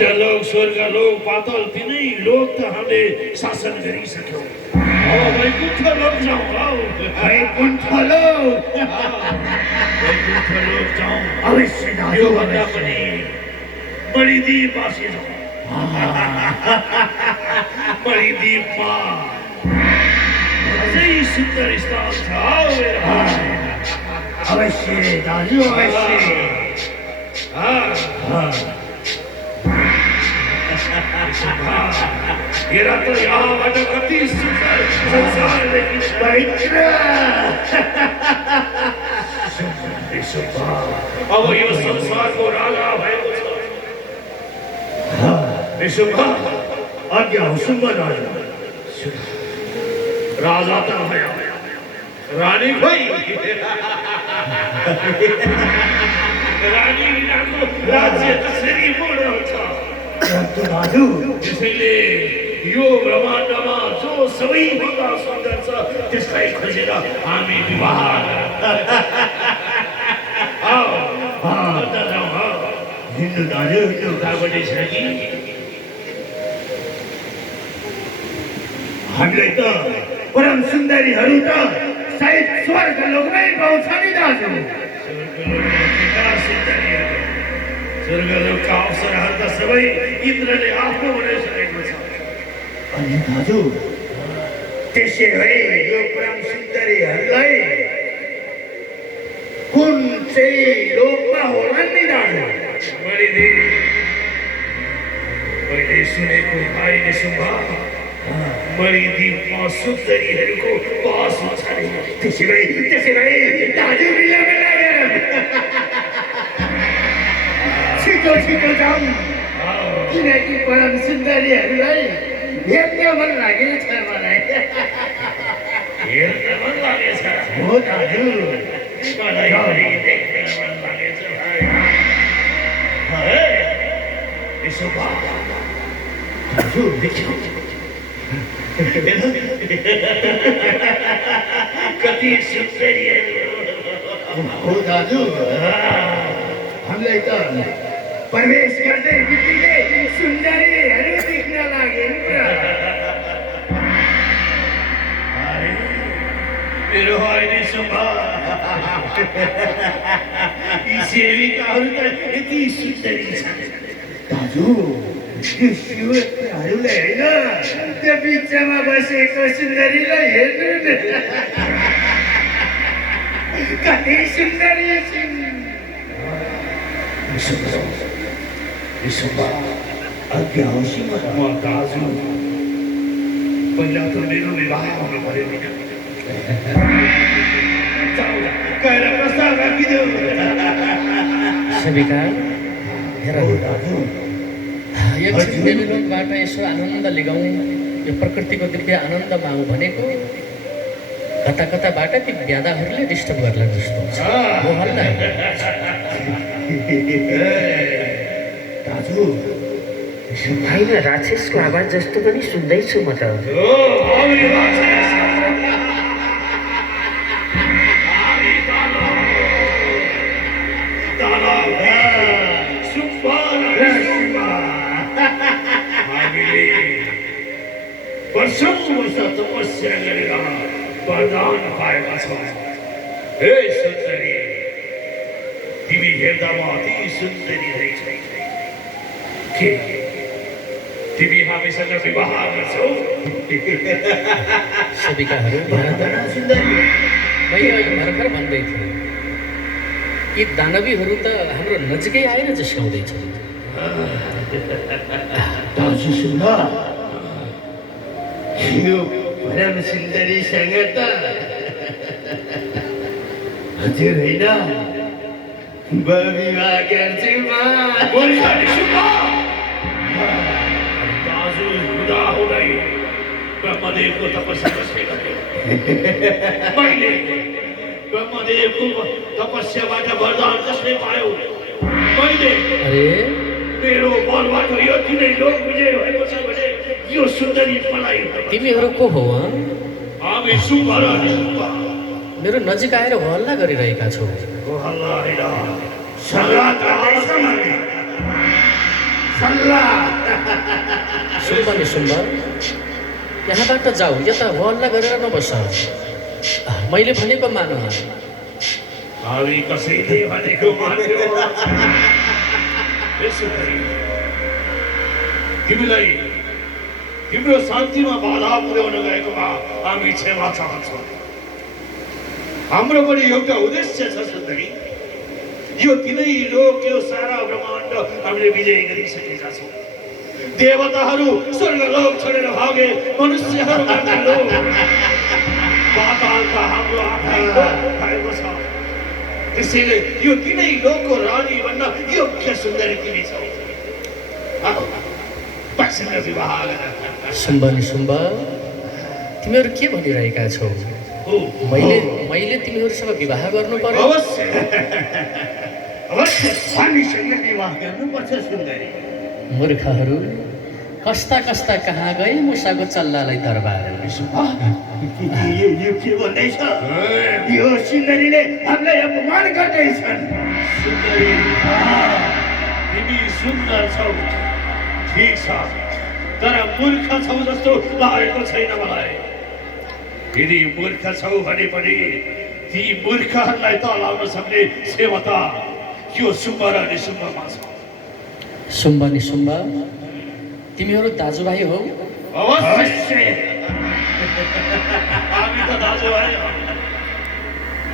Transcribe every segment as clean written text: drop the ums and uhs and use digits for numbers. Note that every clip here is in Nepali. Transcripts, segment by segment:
लोक स्वर्ग लोक पातल तीनै लोक त हामीले शासन गरिसक्यौँ। अब वैकुण्ठ लोक जाउँ हौ। वैकुण्ठ लोक वैकुण्ठ लोक जाउँ। अवश्य दाजु योभन्दा पनि मणिद्वीपवासी जाउँ। मणिद्वीपमा अझै सुन्दर स्थान छ हौ मेरो भाइ। अवश्य दाजु अवश्य। हेरा त यहाँबाट कति सुन्दर संसार देखिन्छ। अब यो संसारको राजा भएको छ। विशुम्भा आज्ञा हो सुम्बा दाजु। राजा त भयो, रानी खोइ। रानी बिनाको राज्य कसरी पूर्ण हुन्छ? दाजु त्यसैले यो ब्रह्माण्डमा जो सबैभन्दा सुन्दर छ त्यसलाई खोजेर हामी विवाह हिँड्नु दाजु उतापट्टि छ कि हामीलाई त परम सुन्दरीहरू त सायद स्वर्ग लोकमै पाउँछ नि दाजु। स्वर्गलोकका अवसरहरू त सबै इन्द्रले आफ्नो बनाइसकेको छ। अनि दाजु त्यसै भए यो परम सुन्दरीहरूलाई कुन चाहिँ लोकमा होला नि दाजु? मैले सुनेको भाइ निशुम्भा मणिद्वीपमा सुन्दरीहरूको बास हुन्छ अरे। त्यसै भए दाजु बिलामे लागेर छिटो छिटो जाउँ, किनकि परम सुन्दरीहरूलाई हेर्न मन लागेको छ मलाई। हेर्न मन लागेछ हो दाजु, मलाई पनि देख्न मन लागेछ भाइ। निशुम्भा दाजु देखियो कति सुन्दरीहरू हो दाजु। हामीलाई त प्रवेश गर्दै बित्तिकै सुन्दरीहरू देख्न लागे नि पुरा। मेरो होइन सुम्भा, यी सेविकाहरू त यति सुन्दरी छन् दाजु। त्यो शिवहरूलाई होइन, त्यो बिचमा बसेको सुन्दरीलाई हेर्नु न, कति सुन्दरी छिन्। विशुम्भा आज्ञा होस् म दाजु पहिला त मेरो विवाह हुनु पर्यो नि। गएर प्रस्ताव राखिदेऊ। सेविका हेर दाजु एकछिन देवीलोकबाट यसो आनन्द लिगाउँ, यो प्रकृतिको दिव्य आनन्द मागौँ भनेको कता कताबाट ती ब्यादाहरूले डिस्टर्ब गर्ला जस्तो छ। हो हल्ला दाजु होइन, राक्षसको आवाज जस्तो पनि सुन्दैछु म त। वर्षौं वर्ष तपस्या गरेर वरदान पाएका छौँ। हे सुन्दरी, तिमी हेर्दामा अति सुन्दरी रहेछौ। के तिमी हामीसँग विवाह गर्छौ? सेविकाहरू मैले अहिले भर्खर भन्दै थिएँ, यी दानवीहरू त हाम्रो नजिकै आएर जिस्काउँदैछन्। दाजु सुन्न, यो परम सुन्दरीसँग त हजुर होइन विवाह गर्छु म। दाजु हुँदै ब्रह्मदेवको तपस्या कसले गर्यो? मैले ब्रह्मदेवको तपस्याबाट वरदान कसले पायो? मैले। अरे मेरो बलबाट यो तिनै लोक विजय भएको छ भने यो सुन्दरी मलाई तिमीहरू को हो? हामी सुम्भा र निशुम्भा मेरो नजिक आएर हल्ला गरिरहेका छौ। हल्ला होइन, सल्लाह गर्दैछ मैले। सल्लाह सुम्ब नि सुम्ब, यहाँबाट जाऊ, यता हल्ला गरेर नबस। मैले भनेको मान। हामी कसैले भनेको मान्यो। यसो गरी तिमीलाई तिम्रो शान्तिमा बाधा पुर्याउन गएकोमा हामी क्षमा चाहन्छौँ। हाम्रो पनि एउटा उद्देश्य छ सुन्दरी। यो तिनै लोक, यो सारा ब्रह्माण्ड हामीले विजय गरिसकेका छौँ। देवताहरू स्वर्गलोक छोडेर भागे, मनुष्यहरू लोक पातालका हाम्रो आफ्नै लोक भएको छ। त्यसैले यो तिनै लोकको रानी भन्न योग्य सुन्दरी तिमी छौ। पछिल्लो विवाह गर। सुम्ब नि सुम्ब, तिमीहरू के भनिरहेका छौ? मैले तिमीहरूसँग विवाह गर्नु पर्यो? अवश्य अवश्य हामीसँग विवाह गर्नुपर्छ सुन्दरी। मूर्खहरू, कस्ता कस्ता कहाँ गए मुसाको चल्लालाई दरबार। यो के भन्दैछ? यो सुन्दरीले हामीलाई अपमान गर्दैछन्। सुन्दरी, तिमी सुन्दर छौ, ठिक छ, तर मूर्ख छौ जस्तो लागेको छैन मलाई। यदि मूर्ख छौ भने पनि ती मूर्खहरूलाई तलाउन सक्ने क्षमता यो सुम्ब र निसुम्बमा छ। सुम्ब नि सुम्ब, तिमीहरू दाजुभाइ हौ? अवश्य हामी त दाजुभाइ हौ।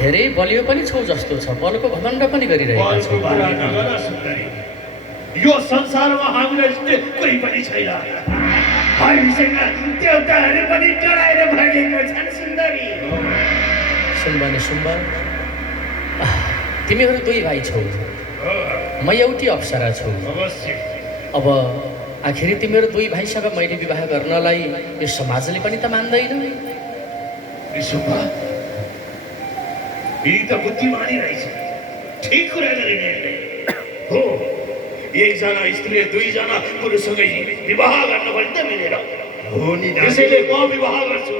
धेरै बलियो पनि छौ जस्तो छ, बलको घमण्ड पनि गरिरहेका बलको छौ। कुरा नगर सुन्दरी। यो संसारमा हामीलाई जस्तै कोही पनि छैन। हामीसँग देवताहरू पनि डराएर भागेको छन् सुन्दरी। सुम्ब नि सुम्ब, तिमीहरू दुई भाइ छौ, म एउटी अप्सरा छु। अवश्य अब आखिरी तिमीहरू दुई भाइसँग मैले विवाह गर्नलाई यो समाजले पनि त मान्दैन। निसुम्बा, यी त बुद्धिमानी रहेछ, ठिक कुरा गरिने हो। एकजना स्त्रीले दुईजना पुरुषसँगै विवाह गर्न पनि त मिलेर हो नि दाजु। त्यसैले म विवाह गर्छु।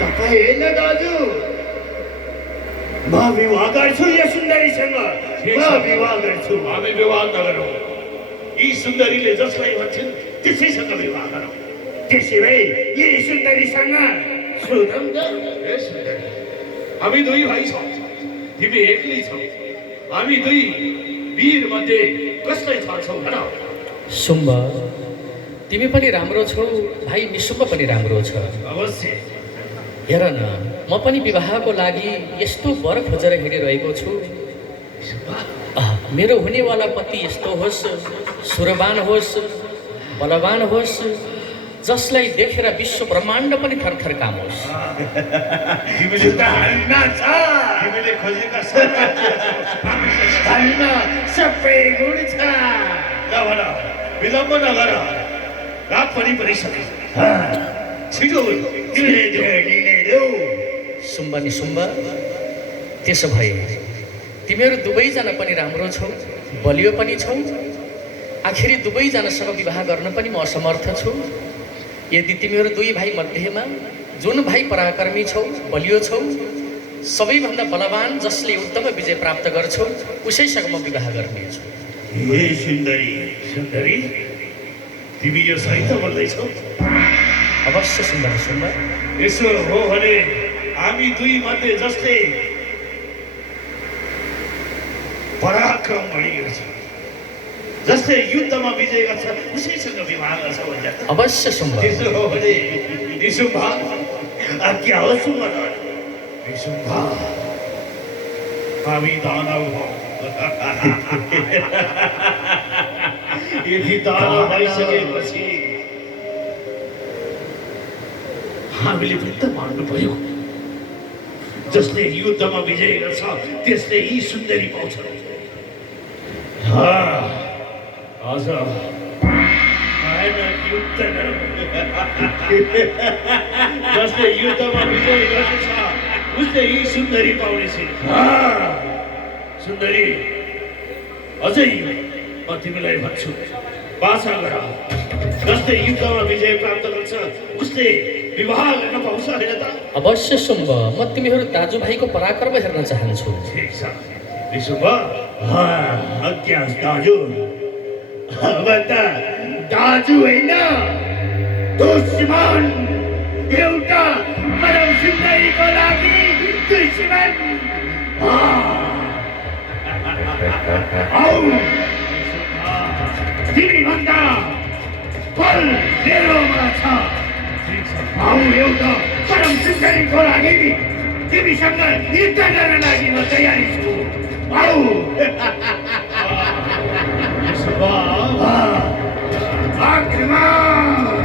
तपाईँ हेर्न दाजु, म विवाह गर्छु यो सुन्दरीसँग। म विवाह गर्छु। हामी विवाह नगरौँ। यी सुन्दरीले जसलाई भन्छन् त्यसैसँग विवाह गरौँ। त्यसै भए यी सुन्दरीसँग सोधौँ त। ए सुन्दरी, हामी दुई भाइ छौँ, तिमी एक्लै छौ। हामी दुई वीर मध्ये कसलाई छान्छौ भन? सुम्ब, तिमी पनि राम्रो छौ, भाइ निसुम्ब पनि राम्रो छ। अवश्य हेर न, म पनि विवाहको लागि यस्तो वर खोजेर हिँडिरहेको छु। मेरो हुनेवाला पति यस्तो होस्, सुरवान होस्, बलवान होस्, जसलाई देखेर विश्व ब्रह्माण्ड पनि थरथर कामोस्। तिमीले त हामीमा छ, तिमीले खोजेका हामीमा सबै गुण छ। नभन, विलम्ब नगर, रात पनि परिसक्यो। छिटो निर्णय देऊ। सुम्ब नि सुम्ब, त्यसो भए तिमीहरू दुवैजना पनि राम्रो छौ, बलियो पनि छौ। आखिरी दुवैजनासँग विवाह गर्न पनि म असमर्थ छु। यदि तिमीहरू दुई भाइ मध्येमा जुन भाइ पराक्रमी छौ, बलियो छौ, सबैभन्दा बलवान, जसले युद्धमा विजय प्राप्त गर्छौ, उसैसँग म विवाह गर्नेछु। ए सुन्दरी, सुन्दरी, तिमी यो सही त बोल्दैछौ? अवश्य सुम्ब नि सुम्ब। यसो हो भने हामी दुई मध्ये जसले पराक्रम बढिएको छ, जसले युद्धमा विजय गर्छ, उसैसँग विवाह गर्छ भन्छ। अवश्य सुम्ब। त्यसो हो भने निसुम्बा आज्ञा हो सुम्बा। निसुम्बा, हामी दानव हौँ। यदि दानव भइसकेपछि हामीले पनि त मान्नु पर्यो। जसले युद्धमा विजय गर्छ त्यसले यी सुन्दरी पाउँछ। हजुर, युद्ध जसले युद्धमा विजय गर्छ उसले यी सुन्दरी पाउनेछ। सुन्दरी, अझै म तिमीलाई भन्छु, बाचा गर। जसले युद्धमा विजय प्राप्त गर्छ उसले विवाह गर्न पाउँछ होइन त? अवश्य सुम्ब, म तिमीहरू दाजुभाइको पराक्रम हेर्न चाहन्छु। ठिक छ, निसुम्बा अज्ञास दाजु अब त दाजु होइन दुश्मन एउटा परम सुन्दरीको लागि दुश्मन आऊ तिमी भन्दा फल मेरोमा छ आऊ एउटा परम सुन्दरीको लागि तिमीसँग नृत्य गर्न लागि म तयारी छु आऊ आक्रमण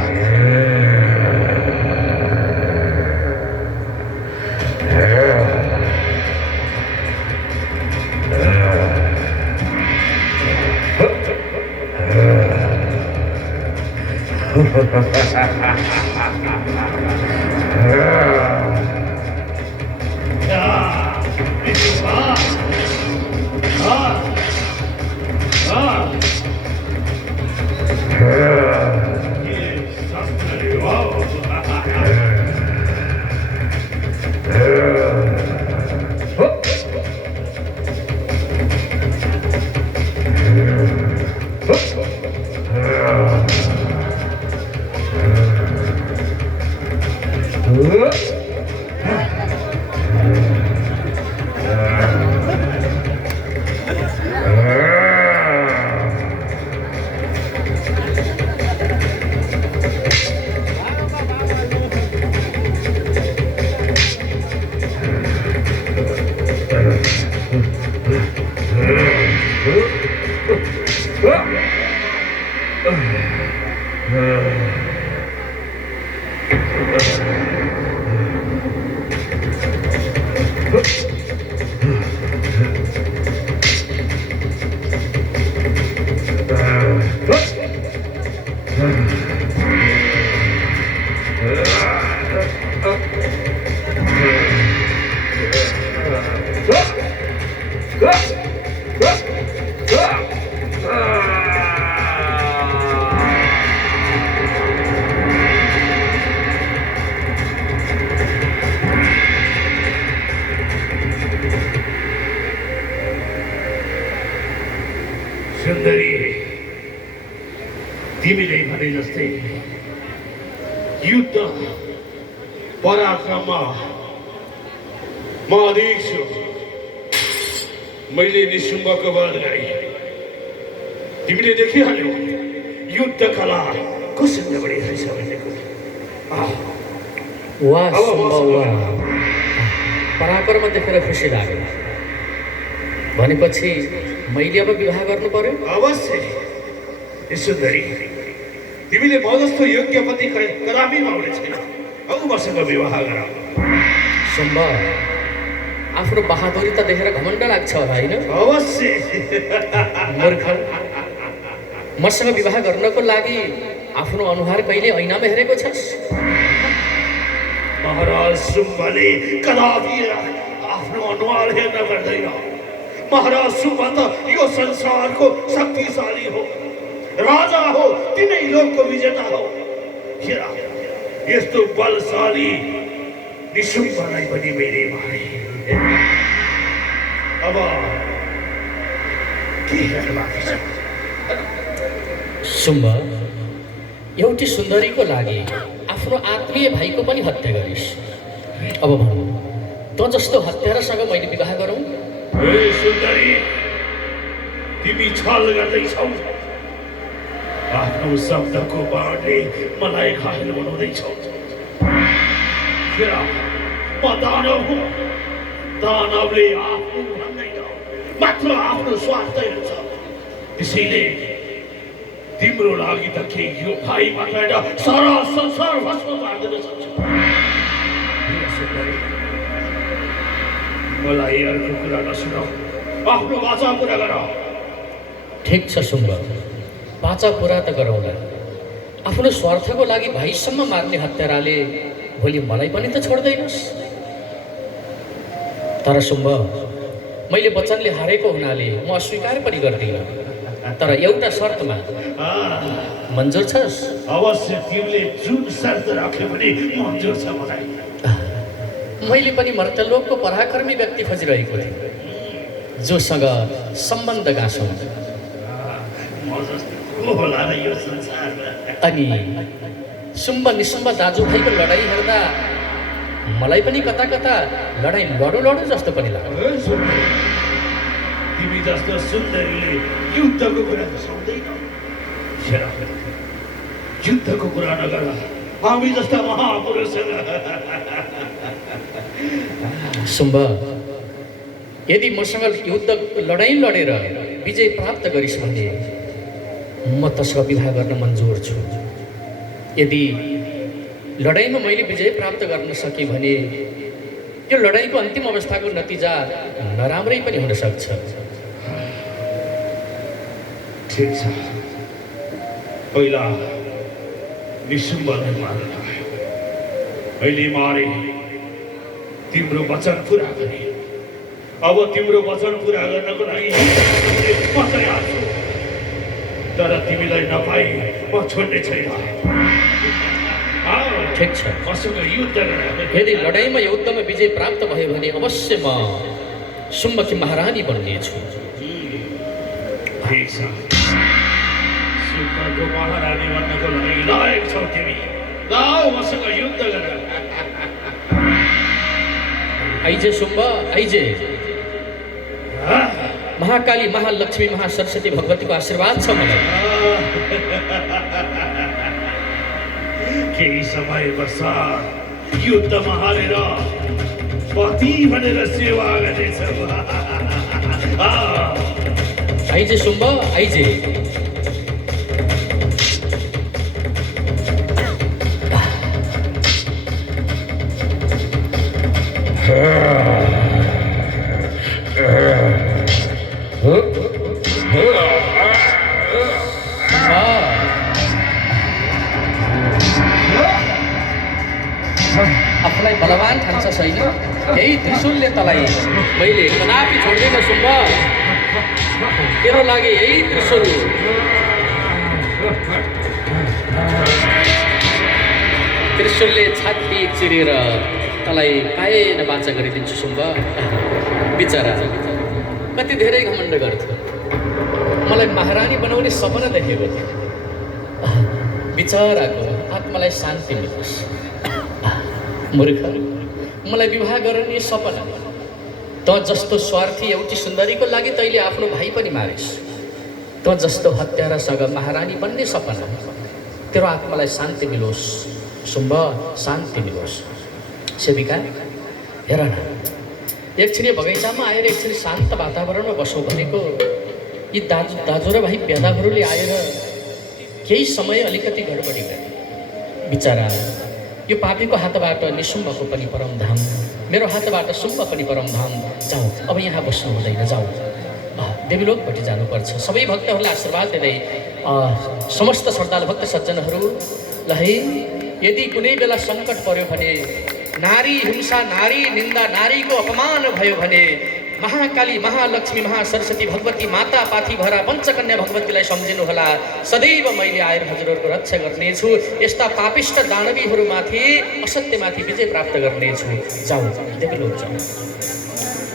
सुन्दरी तिमीले भने जस्तै युद्ध पराक्रममा म अधिक छु मैले निशुम्भको वध गरेँ तिमीले देखिहाल्यौ युद्ध कला कसरी बढिरहेछ भन्ने कुरा वाह शुम्भ वाह पराक्रम देखेर खुसी लाग्यो भनेपछि मैले अब विवाह गर्नु पर्यो अवश्य सुन्दरी तिमीले म जस्तो योग्य पति कदापि पाउने छैन अब मसँग विवाह गर शुम्भ आफ्नो बहादुरी त देखेर घमण्ड लाग्छ होला होइन अवश्य मूर्ख मसँग विवाह गर्नको लागि आफ्नो अनुहार कहिले ऐनामा हेरेको छस् महाराज शुम्भले कदापि आफ्नो अनुहार हेर्न पर्दैन महाराज शुम्भ त यो संसारको शक्तिशाली हो राजा हो तिनै लोकको विजेता हो हेर यस्तो बलशाली निशुम्भलाई पनि मैले मारे अब के हेर्न बाँकी छ शुम्भ एउटी सुन्दरीको लागि आफ्नो आत्मीय भाइको पनि हत्या गरिस् अब भन तँ जस्तो हत्यारासँग मैले विवाह गरौँ ए सुन्दरी तिमी छल गर्दैछौ आफ्नो शब्दको बाणले मलाई घायल बनाउँदैछौ म दानव हुँ दानवले आफ्नो भन्दैन मात्र आफ्नो स्वार्थ हेर्छ त्यसैले तिम्रो लागि त के यो भाइ मात्र सारा संसार भस्म पार्दैन सक्छ मलाई अर्को कुरा नसुनाऊ आफ्नो वाचा पुरा गर ठिक छ शुम्भ वाचा पुरा त गरौँला आफ्नो स्वार्थको लागि भाइसम्म मार्ने हत्याराले भोलि मलाई पनि त छोड्दैनस् तर शुम्भ मैले वचनले हारेको हुनाले म अस्वीकार पनि गर्दिनँ तर एउटा शर्तमा मन्जुर छस् अवश्य तिमीले जुन शर्त राख्यो भने मन्जुर छ मलाई मैले पनि मर्त्यलोकको पराक्रमी व्यक्ति खोजिरहेको थिएँ जोसँग सम्बन्ध गाँसौँ। म जस्तो को होला र यो संसारमा। अनि सुम्ब निसुम्ब दाजुभाइको लडाइँ हेर्दा मलाई पनि कता कता लडाइँ लडो जस्तो पनि लाग्यो। तिमी जस्तो सुन्दरीले युद्धको कुरा त सुन्दैन। युद्धको कुरा नगर, हामी जस्ता महापुरुषहरू। सुम्ब, यदि मसँग युद्ध लडाइँ लडेर विजय प्राप्त गरिस् भने म तसँग विवाह गर्न मन्जुर छु। यदि लडाइँमा मैले विजय प्राप्त गर्न सकेँ भने त्यो लडाइँको अन्तिम अवस्थाको नतिजा नराम्रै पनि हुन सक्छ। ठिक छ, पहिला निसुम्बलाई मार्न आयो, मैले मारे, तिम्रो वचन पुरा गरे। अब तिम्रो वचन पुरा गर्नको लागि म तयार छु, तर तिमीलाई नपाई म छोड्ने छैन। ठिक छ, मसँग युद्ध गर। यदि लडाइँमा युद्धमा विजय प्राप्त भयो भने अवश्य म सुम्बकी महारानी बन्नेछु। ठिक छ, सुम्बको महारानी बन्नको लागि लायक छौ तिमी। लाऊ मसँग युद्ध गर। आइजे सुम्ब, आइजे। महाकाली, महालक्ष्मी, महासरस्वती भगवतीको आशीर्वाद छ मलाई। केही समय पश्चात युद्धमा हारेर पति भनेर सेवा गर्नेछ। आइजे सुम्ब, आइजे। आफूलाई बलवान ठान्छ छैन, यही त्रिशूलले तलाई मैले कदापि छोड्दैन सुम्ब। तेरो लागि यही त्रिशूल। त्रिशूलले छाती चिरेर तलाई पाएन बाचा गरिदिन्छु सुम्ब। बिचरा कति धेरै घमण्ड गर्थ्यो, मलाई महारानी बनाउने सपना देखेको थियो। बिचराको आत्मालाई शान्ति मिलोस्। मूर्ख, मलाई विवाह गर्ने सपना, त जस्तो स्वार्थी एउटी सुन्दरीको लागि तैँले आफ्नो भाइ पनि मारिस्। त जस्तो हत्यारासँग महारानी बन्ने सपना, तेरो आत्मालाई शान्ति मिलोस् सुम्ब, शान्ति मिलोस्। सेविका, हेर न, एकछिन बगैँचामा आएर एकछिन शान्त वातावरणमा बसौँ भनेको यी दाजु र भाइ प्यादाहरूले आएर केही समय अलिकति गडबडी गरे। बिचरा यो पापीको हातबाट निसुम्बको पनि परमधाम, मेरो हातबाट सुम्ब पनि परमधाम। जाऊ, अब यहाँ बस्नु हुँदैन, जाऊ, देवीलोकपट्टि जानुपर्छ। सबै भक्तहरूलाई आशीर्वाद दिँदै समस्त श्रद्धालु भक्त सज्जनहरू, ल है, यदि कुनै बेला सङ्कट पर्यो भने, नारी हिंसा, नारी निन्दा, नारीको अपमान भयो भने महाकाली, महालक्ष्मी, महासरस्वती भगवती माता पाथीभरा पञ्चकन्या भगवतीलाई सम्झिनुहोला। सदैव मैले आएर हजुरहरूको रक्षा गर्नेछु। यस्ता पापिष्ट दानवीहरूमाथि, असत्यमाथि विजय प्राप्त गर्नेछु। जाऊ, देवीलोक जाऊ।